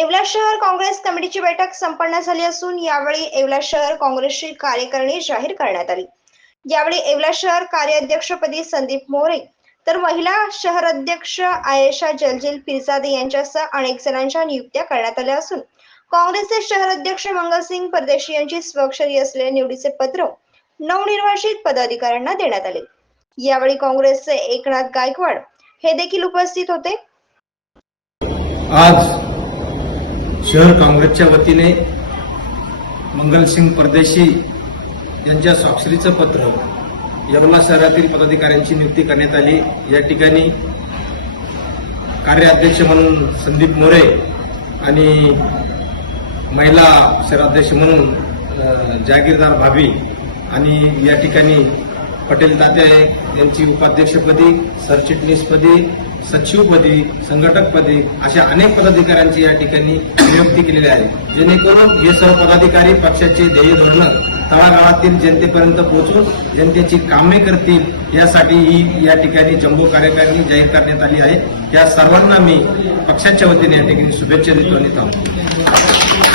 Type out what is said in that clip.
येवला शहर काँग्रेस कमिटीची बैठक संपन्न झाली असून यावेळी येवला शहर काँग्रेसची कार्यकारिणी जाहीर करण्यात आली. यावेळी येवला शहर कार्याध्यक्षपदी संदीप मोरे तर महिला शहर अध्यक्ष आयेशा जलजील पिरजादे यांच्यासह अनेक जणांच्या नियुक्त्या करण्यात आल्या असून काँग्रेसचे शहर अध्यक्ष मंगलसिंग परदेशी यांची स्वाक्षरी असलेले निवडीचे पत्र नवनिर्वाचित पदाधिकाऱ्यांना देण्यात आले. यावेळी काँग्रेसचे एकनाथ गायकवाड हे देखील उपस्थित होते. आज शहर काँग्रेसच्या वतीने मंगलसिंग परदेशी यांच्या स्वाक्षरीचं पत्र येवला शहरातील पदाधिकाऱ्यांची नियुक्ती करण्यात आली. या ठिकाणी कार्याध्यक्ष म्हणून संदीप मोरे आणि महिला शहराध्यक्ष म्हणून जागीरदार भाभी आणि या ठिकाणी पटेल तात्या यांची उपाध्यक्षपदी सरचिटणीसपदी सचिवपदी संघटकपदी अशा अनेक पदाधिकाऱ्यांची या ठिकाणी नियुक्ती केलेली आहे. जेणेकरून हे सर्व पदाधिकारी पक्षाचे ध्येय धोरण तळागाळातील जनतेपर्यंत पोहोचून जनतेची कामे करतील यासाठी ही या ठिकाणी जम्बो कार्यकारिणी जाहीर करण्यात आली आहे. त्या सर्वांना मी पक्षाच्या वतीने या ठिकाणी शुभेच्छा देतो आणि थांबतो.